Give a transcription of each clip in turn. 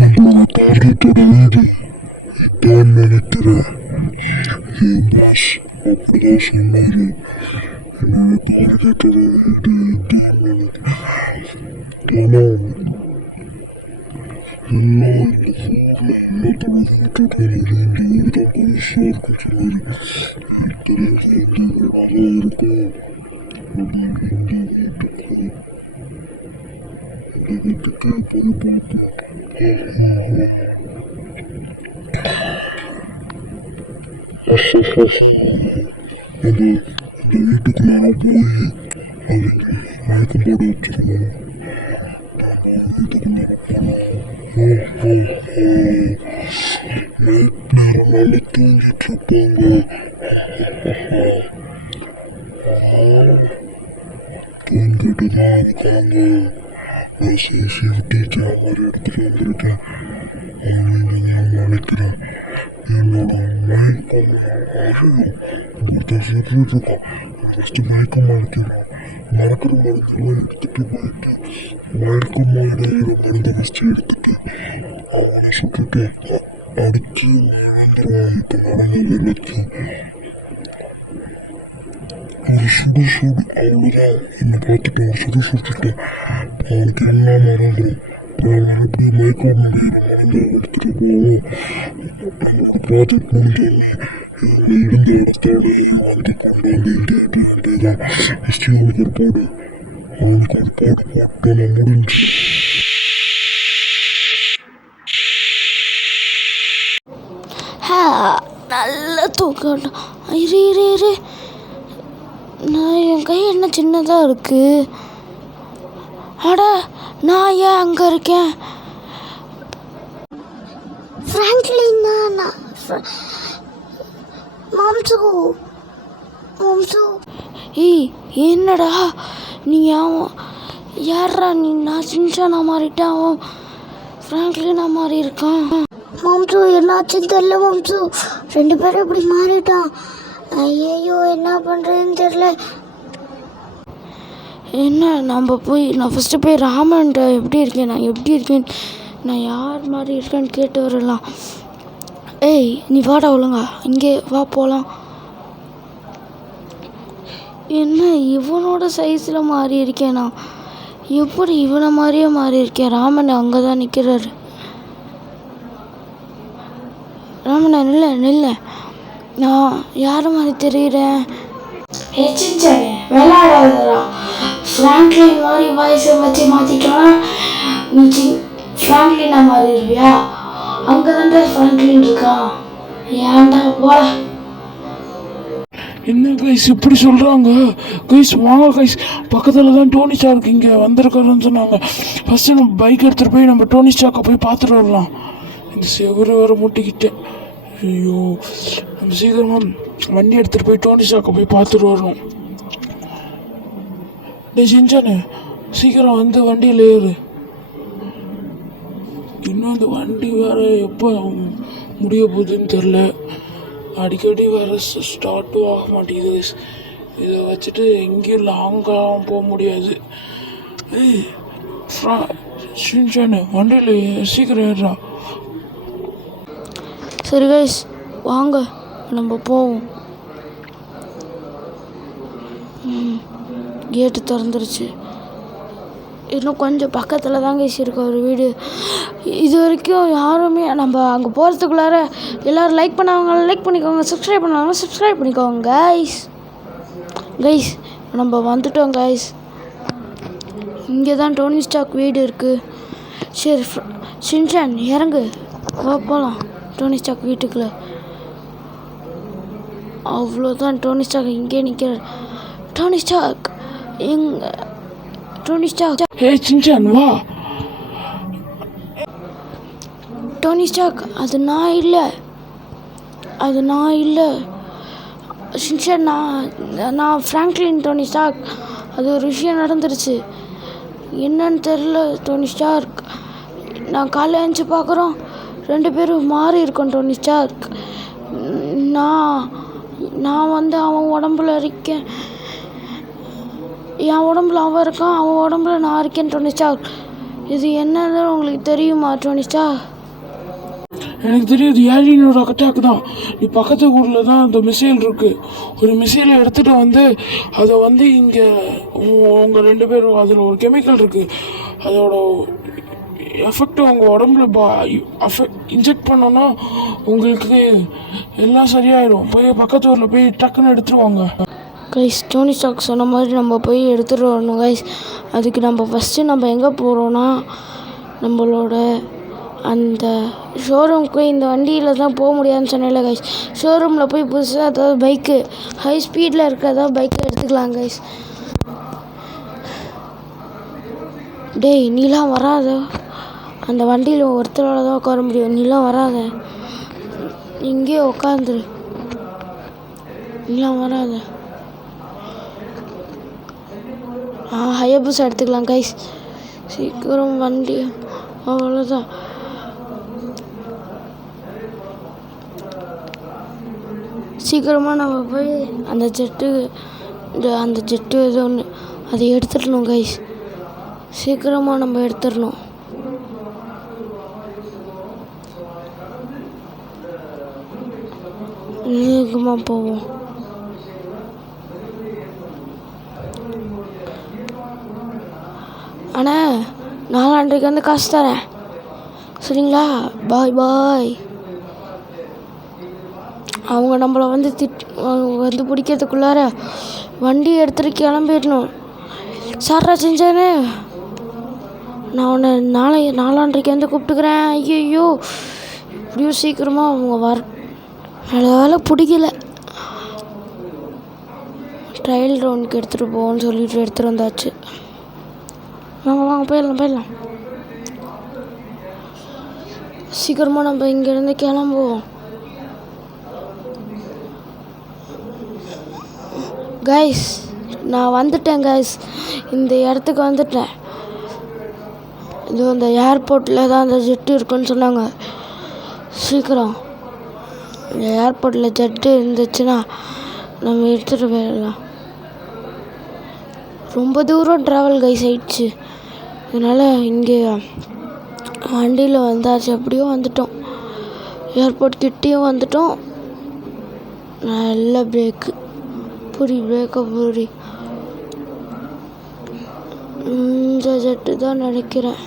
நம்மளோட டார்கெட்டோட வீடு இதான் நினைக்கிறேன். என் பாஸ் அப்படிதான் சொன்னாரு. என்னோட டார்கெட்டோட வீடு இதான் நினைக்கிறேன். ஆனா எல்லாம் இந்த ஊர்ல எல்லாத்தோட வீட்டோட இந்த வீடு தான் பெருசா இருக்கும் சொன்னாரு. தெரியாது எந்த வீடாக இருக்கும் அப்படின்னு இந்த வீட்டுக்கு போய் பார்ப்போம். நம்ம இந்த வீட்டுக்குள்ளார போய் அதுக்கு மயக்கம் போட வச்சிருவோம். நம்ம வீட்டுக்குள்ளார போனோம். நைட் நேரம் நல்லா தூங்கிட்டு இருப்பாங்க. தூங்கிட்டு தான் இருக்காங்க. நான் சிசிடிவி கேமரா எடுத்துட்டு வந்திருக்கேன். நான் நினைக்கிறேன் என்னோட மயக்கம் ஒருத்தர் சொல்லிருக்கான். ஃபஸ்ட்டு மயக்கம் அடிக்கிறான். மயக்கிற மருந்தெல்லாம் எடுத்துட்டு போயிட்டு மயக்கம் அடைகிற மருந்தை ஃபஸ்ட்டு எடுத்துட்டு அவனை சுட்டுட்டு அடிச்சு இழந்துருவான். இப்போ நடந்த வேலைக்கு ஒரு சுடு அவ்வளோதான். என்னை பார்த்துட்டு ஒரு சுட்டுட்டு அவனுக்கு எல்லாம் மறந்துடும். மறுபடியும் மயக்கம் அடைகிற மருந்தை எடுத்துட்டு போவோம். நம்மளோட ப்ராஜெக்ட் முடிஞ்சோடனே இருந்த இடத்தோடயே வந்து கொண்டு வந்து வேண்டியதான். ஃபஸ்ட்டு அவனுக்கு ஒரு போடு போட்டோம் முடிஞ்சு. நல்ல தூக்கம். இரு நான் என் கை என்ன சின்னதாக இருக்கு. அட நான் ஏன் அங்கே இருக்கேன்? ஃப்ராங்க்லின் மாம்சு ஏய் என்னடா நீ யாரா நீ? நான் சின்சானா மாறிட்டேன், அவன் ஃப்ராங்க்லினா மாறி இருக்கான். மாம்சு என்னாச்சுன்னு தெரியல மாம்சு. 2 பேரும் இப்படி மாறிட்டான். ஐயோ என்ன பண்ணுறதுன்னு தெரில. என்ன நான் ஃபஸ்ட்டு போய் ராமன்ட்ட எப்படி இருக்கேன் நான் யார் மாதிரி இருக்கேன்னு கேட்டு வரலாம். ஏய் நீ வாடா ஒழுங்கா, இங்கே வா போகலாம். என்ன இவனோட சைஸில் மாறி இருக்கேன் நான்? எப்படி இவனை மாதிரியே மாறி இருக்கேன்? ராமன் அங்கே தான் நிற்கிறாரு. ராமண்ணா நில்ல, நான் யார் மாதிரி தெரியுறேன்? விளையாடாதா? ஃப்ராங்க்லின் மாதிரி வாய்ஸை வச்சு மாற்றிட்டோன்னா நீ ஃப்ராங்க்லினா மாறிடுவியா? அங்கே தான் ஃப்ராங்க்லின் இருக்கான். ஏன்டா போட. என்ன கைஸ் இப்படி சொல்கிறாங்க? கைஸ் வாங்க கைஸ், பக்கத்தில் தான் டோனி ஸ்டார்க் இங்கே வந்திருக்காருன்னு சொன்னாங்க. ஃபஸ்ட்டு நம்ம பைக் எடுத்துகிட்டு போய் நம்ம டோனி ஸ்டார்க்கை போய் பார்த்துட்டு வரலாம். இந்த செவரை வர முட்டிக்கிட்டேன். ஐயோ நம்ம சீக்கிரமாக வண்டி எடுத்துகிட்டு போய் டோனி ஸ்டார்க்கை போய் பார்த்துட்டு வரணும். டேய் சின்சானு சீக்கிரம் வந்து வண்டியில் ஏறு. இன்னும் அந்த வண்டி வேறு எப்போ முடிய போகுதுன்னு தெரில. அடிக்கடி வேறு ஸ்டார்ட்டும் ஆக மாட்டேங்குது. இதை வச்சுட்டு எங்கேயும் லாங்காக போக முடியாது. ஏய் சின்சானு வண்டியில் சீக்கிரம் ஏறுறா. சரி கைஸ் வாங்க நம்ம போவோம். கேட்டு திறந்துருச்சு. இன்னும் கொஞ்சம் பக்கத்தில் தாங்க இருக்க ஒரு வீடு. இது வரைக்கும் யாருமே நம்ம அங்கே போகிறதுக்குள்ளார எல்லோரும் லைக் பண்ணவங்க லைக் பண்ணிக்கோங்க, சப்ஸ்கிரைப் பண்ணவங்க சப்ஸ்கிரைப் பண்ணிக்கோங்க கைஸ். நம்ம வந்துட்டோம் கைஸ். இங்கே தான் டோனி ஸ்டார்க் வீடு இருக்குது. சரி சின்சான் இறங்கு, வா போகலாம் டோனி ஸ்டார்க் வீட்டுக்குள்ளே. அவ்வளோதான், டோனி ஸ்டார்க் இங்கே நிற்கிறார். டோனி ஸ்டார்க் ஹே சின்சான் வா. டோனி ஸ்டார்க் அது நான் இல்லை சின்சான், நான் ஃப்ராங்க்லின் டோனி ஸ்டார்க். அது ஒரு விஷயம் நடந்துருச்சு. என்னன்னு தெரில டோனி ஸ்டார்க். நான் காலைல எழுந்துச்சி பார்க்குறோம் 2 பேரும் மாறி இருக்கோம் டோனி ஸ்டார்க். நான் வந்து அவன் உடம்புல இருக்கேன், என் உடம்புல அவன் இருக்கான், அவன் உடம்புல நான் இருக்கேன் டோனி ஸ்டார்க். இது என்னன்னு உங்களுக்கு தெரியுமா டோனிஸ்டா? எனக்கு தெரியாது, ஏலியனோட அட்டாக் தான். நீ பக்கத்து ஊரில் தான் அந்த மிசைல் இருக்குது. ஒரு மிசைலை எடுத்துகிட்டு வந்து அதை வந்து இங்கே உங்கள் 2 பேரும் அதில் ஒரு கெமிக்கல் இருக்குது. அதோட எஃபெக்ட் உங்கள் உடம்புல இன்ஜெக்ட் பண்ணோன்னா உங்களுக்கு எல்லாம் சரியாயிடும். போய் பக்கத்து ஊரில் போய் டக்குன்னு எடுத்துருவாங்க. கைஸ், டோனி ஸ்டார்க் சொன்ன மாதிரி நம்ம போய் எடுத்துகிட்டு வரணும் கைஸ். அதுக்கு நம்ம ஃபஸ்ட்டு நம்ம எங்கே போகிறோன்னா நம்மளோட அந்த ஷோரூமுக்கு இந்த வண்டியில் தான் போக முடியாதுன்னு சொன்னேன்ல கைஸ். ஷோரூமில் போய் புதுசாக அதாவது பைக்கு ஹை ஸ்பீடில் இருக்கிறதா பைக்கை எடுத்துக்கலாம் கைஸ். டேய் நீலாம் வராத, அந்த வண்டியில் ஒருத்தரோட தான் உட்கார முடியும். நீலாம் வராத, இங்கே உட்காந்துரு. நீலாம் வராத. ஹயபுசா எடுத்துக்கலாம் கைஸ். சீக்கிரம் வண்டி, அவ்வளோதான். சீக்கிரமாக நம்ம போய் அந்த ஜெட்டு ஏதோ ஒன்று அதை எடுத்துடணும் கைஸ். சீக்கிரமாக நம்ம எடுத்துடணும். வேகமாக போவோம். ஆனால் 4 வந்து காசு தரேன் சரிங்களா? பாய் பாய். அவங்க நம்மளை வந்து பிடிக்கிறதுக்குள்ளார வண்டி எடுத்துகிட்டு கிளம்பிடணும். சாரா செஞ்சானே, நான் உன்னை 4 வந்து கூப்பிட்டுக்கிறேன். ஐயோ இப்படியும் சீக்கிரமாக அவங்க நல்ல வேலை பிடிக்கல. ட்ரையல் ரவுண்டுக்கு எடுத்துகிட்டு போவோன்னு சொல்லிட்டு எடுத்துகிட்டு வந்தாச்சு. வாங்க போயிடலாம். சீக்கிரமாக நம்ம இங்கேருந்து கிளம்புவோம் கைஸ். நான் வந்துட்டேன் கைஸ், இந்த இடத்துக்கு வந்துட்டேன். இது அந்த ஏர்போர்ட்டில் தான் அந்த ஜெட்டு இருக்குன்னு சொன்னாங்க. சீக்கிரம் இந்த ஏர்போர்ட்டில் ஜெட்டு இருந்துச்சுன்னா நம்ம எடுத்துகிட்டு போயிடலாம். ரொம்ப தூரம் ட்ராவல் கைஸ் ஆயிடுச்சு. அதனால் இங்கே வண்டியில் வந்தாச்சு. எப்படியோ வந்துட்டோம், ஏர்போர்ட் கிட்டேயும் வந்துட்டோம். நல்ல பிரேக்கு புரி. இந்த ஜெட்டு தான் நினைக்கிறேன்.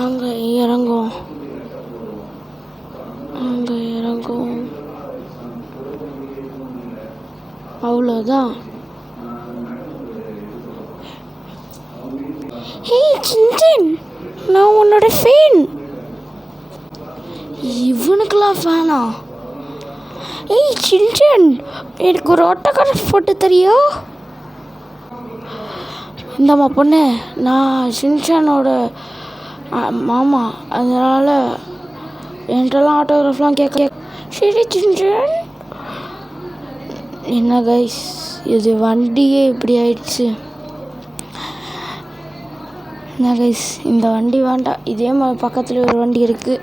அங்கே இறங்குவோம். அவ்வளோதான். ஹே சின்சன், நான் உன்னோட ஃபேன். இவனுக்கெல்லாம் ஃபேனா? ஏய் சின்சன், எனக்கு ஒரு ஆட்டோகிராஃப் போட்டு தெரியும். இந்தம்மா பொண்ணு, நான் சின்சனோட மாமா, அதனால் என்கிட்டலாம் ஆட்டோகிராஃப்லாம் கேட்க. சரி சின்சன். என்ன கைஸ், இது வண்டியே இப்படி ஆயிடுச்சு. என்ன கைஸ், இந்த வண்டி வேண்டாம். இதே மாதிரி பக்கத்தில் ஒரு வண்டி இருக்குது,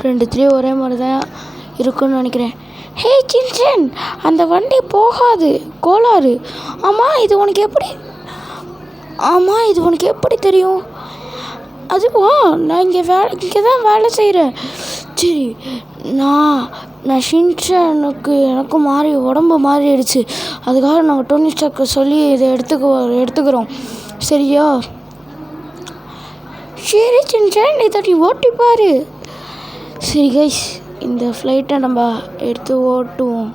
2த்துலேயும் ஒரே மாதிரி தான் இருக்குன்னு நினைக்கிறேன். ஹே சின்சன், அந்த வண்டி போகாது, கோளாறு. ஆமாம் இது உனக்கு எப்படி தெரியும்? அதுவா, நான் இங்கே தான் வேலை செய்கிறேன். சரி, நான் ஷின்சானுக்கு எனக்கு உடம்பு மாறிடுச்சு. அதுக்காக நாங்கள் டோனி ஸ்டார்க்கு சொல்லி இதை எடுத்துக்கிறோம் சரியா? சரி சின்சன், இதை நீ ஓட்டி பாரு. சரி கைஸ், இந்த ஃப்ளைட்டை நம்ம எடுத்து ஓட்டுவோம்.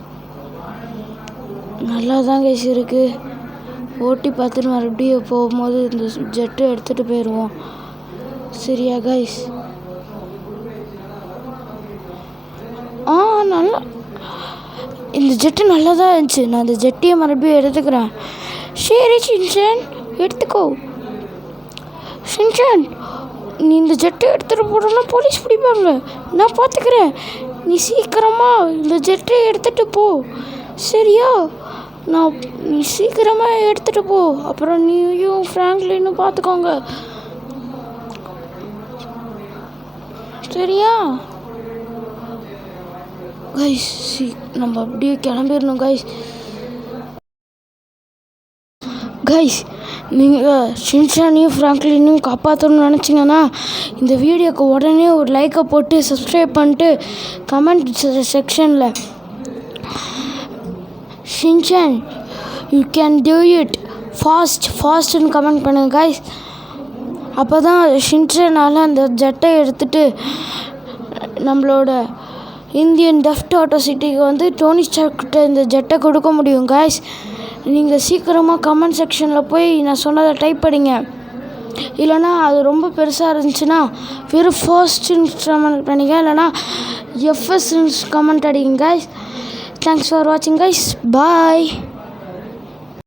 நல்லா தான் கைஸ் இருக்குது. ஓட்டி பார்த்துட்டு மறுபடியும் போகும்போது இந்த ஜெட்டை எடுத்துகிட்டு போயிடுவோம் சரியா கைஸ்? நல்லா இந்த ஜெட்டு நல்லா தான் இருந்துச்சு. நான் அந்த ஜெட்டியை மறுபடியும் எடுத்துக்கிறேன். சரி சின்சன், எடுத்துக்கோ. சின்சன், நீ இந்த ஜெட்டை எடுத்துகிட்டு போகிறோன்னா போலீஸ் பிடிப்பாங்க, நான் பார்த்துக்கிறேன். நீ சீக்கிரமாக இந்த ஜெட்டை எடுத்துகிட்டு போ சரியா? நீ சீக்கிரமாக எடுத்துகிட்டு போ. அப்புறம் நீயும் ஃப்ராங்க்லினும் பார்த்துக்கோங்க சரியா கைஸ்? நம்ம அப்படியே கிளம்பிடணும் கைஸ். நீங்கள் ஷின்சானையும் ஃப்ராங்க்லினையும் காப்பாற்றணும்னு நினச்சிங்கன்னா இந்த வீடியோக்கு உடனே ஒரு லைக்கை போட்டு சப்ஸ்கிரைப் பண்ணிட்டு கமெண்ட் செக்ஷனில் Shinchan you can do it ஃபாஸ்ட்னு கமெண்ட் பண்ணுங்க கைஸ். அப்போ தான் ஷின்சானால் அந்த ஜெட்டை எடுத்துகிட்டு நம்மளோட இந்தியன் டெஃப்ட் ஆட்டோசிட்டிக்கு வந்து டோனி ஸ்டார்க்கிட்ட இந்த ஜெட்டை கொடுக்க முடியும் கைஸ். நீங்கள் சீக்கிரமாக கமெண்ட் செக்ஷனில் போய் நான் சொன்னதை டைப் படிங்க. இல்லைனா அது ரொம்ப பெருசாக இருந்துச்சுன்னா வெறும் ஃபர்ஸ்ட்னு கமெண்ட் பண்ணிங்க, இல்லைனா எஃப்எஸ்ன்னு கமெண்ட் அடிங்க கைஸ். தேங்க்ஸ் ஃபார் வாட்சிங் கைஸ். பாய்.